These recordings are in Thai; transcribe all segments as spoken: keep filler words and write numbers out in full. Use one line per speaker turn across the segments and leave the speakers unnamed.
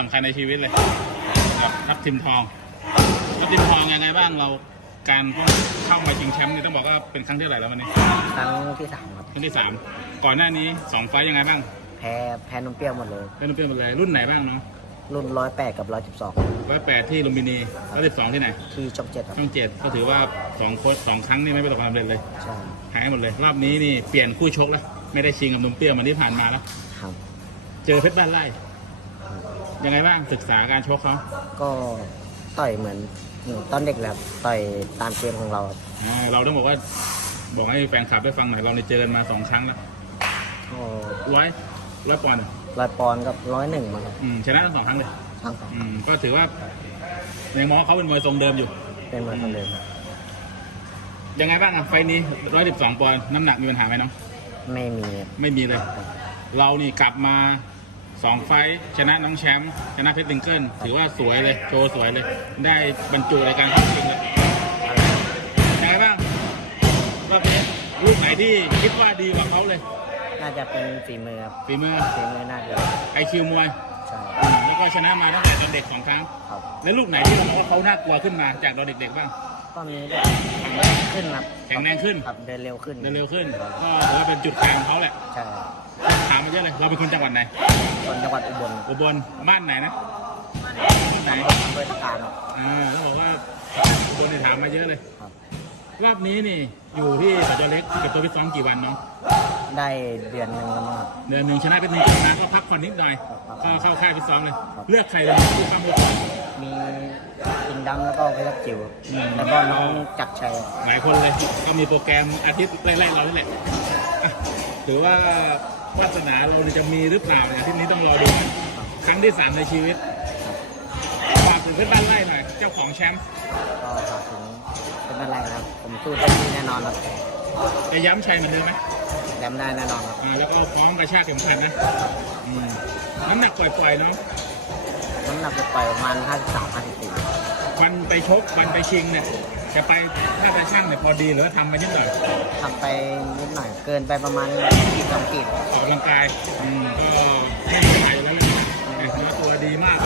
ำคัญในชีวิตเลยกับทัพทิมทองทัพทิมทองยังไงบ้างเราการเข้ามาชิงแชมป์นี่ต้องบอกว่าเป็นครั้งที่เท่าไหร่แล้ววันนี้
ครั้งที่สามครับ
ครั้งที่สามก่อนหน้านี้สองไฟต์ยังไงบ้าง
แพ้แพ้นมเปรี้ยวหมดเลย
แพ้นมเปรี้ยวหมดเลยรุ่นไหนบ้างเนาะ
รุ่นร้อยแปดกับร้อยสิบสอง
ร้อยแปดที่ลุมพินีร้อยสิบสองที่ไหน
ที่ช่องเจ็ด
ช่องเจ็ดก็ถือว่าสองโค้ชสองครั้งนี่ไม่ประสบความสำเร็จเลย
ใช่
หายหมดเลยรอบนี้นี่เปลี่ยนคู่ชกแล้วไม่ได้ชิงกับนมเปรี้ยวมาที่ผ่านมาแล้ว
ครับ
เจอเพชรบ้านไร่ยังไงบ้างศึกษาการชกเขา
ก็ต่อยเหมือนตอนเด็กแหละต่อยตามเกมของเรา
เราต้องบอกว่าบอกให้แฟนคลับได้ฟังหน่อยเราในเจอกันมาสองครั้งแล้วร้อยร้อยปอนด์
ร้อยปอนด์กับร้อยหนึ่งมาครับ
ชนะทั้งสองครั้งเลยก็ถือว่าในมอเขาเป็นมวยทรงเดิมอยู่
เป็นมวยทรงเดิม
ยังไงบ้างอ่ะไฟนี้ร้อยสิบสองปอนด์น้ำหนักมีปัญหาไหมน้อง
ไม่มี
ไม่มีเลยเรานี่กลับมาสองไฟชนะน้องแชมป์ชนะเพชรติงเกิลถือว่าสวยเลยโชว์สวยเลยได้บรรจุรายการเข้าชิงเลยยังไงบ้างรอบนี้ลูกไหนที่คิดว่าดีกว่าเขาเลย
น่าจะเป็นฝีมือครับ
ฝีมือ
ฝีมือน่าจะ
ไอคิวมวย
ใช่
แล้วก็ชนะมาตั้งแต่ตอนเด็กสองครั้ง
ครับ
แล้วลูกไหนที่เราบอกว่าเขาน่ากลัวขึ้นมาจากตอนเด็กๆบ้าง
ก็มีแบบแข็งแรงขึ้นครับ
แข็งแรงขึ้น
ครับเดินเร็วขึ้น
เดินเร็วขึ้นก็ถือว่าเป็นจุดแข็งเขาแหละ
ใช่
ถามมาเยอะเลยเราเป็นคนจังหวัดไหน
คนจังหวัดอุบล
อุบลบ้านไหนนะ
ไหนอำเภอตะการครับ
อ่าแล้วบอกว่าอุบลนี่ถามมาเยอะเลยรอบนี้นี่อยู่ที่สจเล็กกับตัวพิซ้อมกี่วันน้อง
ได้เดือนหนึ่งแล้วครับ
เดือนหนึ่งชนะเป็นหนึ่งนะก็พักผ่อนนิดหน่อยก็เข้าค่ายพิซ้อมเลยเลือกใครเลยที่ข้ามไปก่อน
มีอินดำแล้วก็เพชรจิ๋วแล้วก็น้องจักรชัย
หลายคนเลยก็มีโปรแกรมอาทิตย์ไล่ๆเรานี่แหละถือว่าวาสนาเราจะมีหรือเปล่าอาทิตย์นี้ต้องรอดูครั้งที่สามในชีวิตฝากถึงเพื่อนบ้านไล่หน่อยเจ้าของแชมป์
ก็ฝากถึงเป็นอะไรครับผมสู้เต็มที่แน่นอนครับ
จะย้ำชัยเหมือนเดิมไหม
ย้ำได้แน่นอนครับ
แล้วก็พร้อมกระชากเข็มขัดนะน้ำหนักปล่อยๆเนาะ
น้ำหนักปล่อยประมาณห้าสิบสามห้าสิบสี่
วันไปชกวันไปชิงเนี่ยจะไปถ้าจะช่างเนี่ยพอดีหรือว่าทำไปนิดหน่อย
ทำไปนิดหน่อยเกินไปประมาณกี่สองกีด
ออกกำลังกายก็ไม่มีปัญหาอยู่แล้วเลยแต่เนื้อตัวดีมาก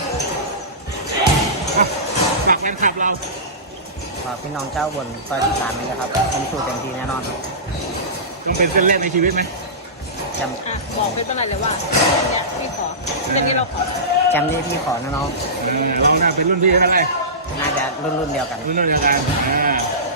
ฝากแฟนคลับเรา
ฝากพี่น้องเจ้าบนซอยที่สามนี่นะครับผมสู้เต็มที่แน่นอนครับ
ต้องเป็นเส้นแรกในชีวิตไหม
จำ
บอกเป็นอะไรเลยว่าแจมพี่ขอแจมนี้เราขอ
แจมนี้พี่ขอนะน้อง
เราน่าเป็นรุ่นพี่เท่าไหร่
น่าจะรุ่นรุ่นเดียวกัน
รุ่นเดียวกัน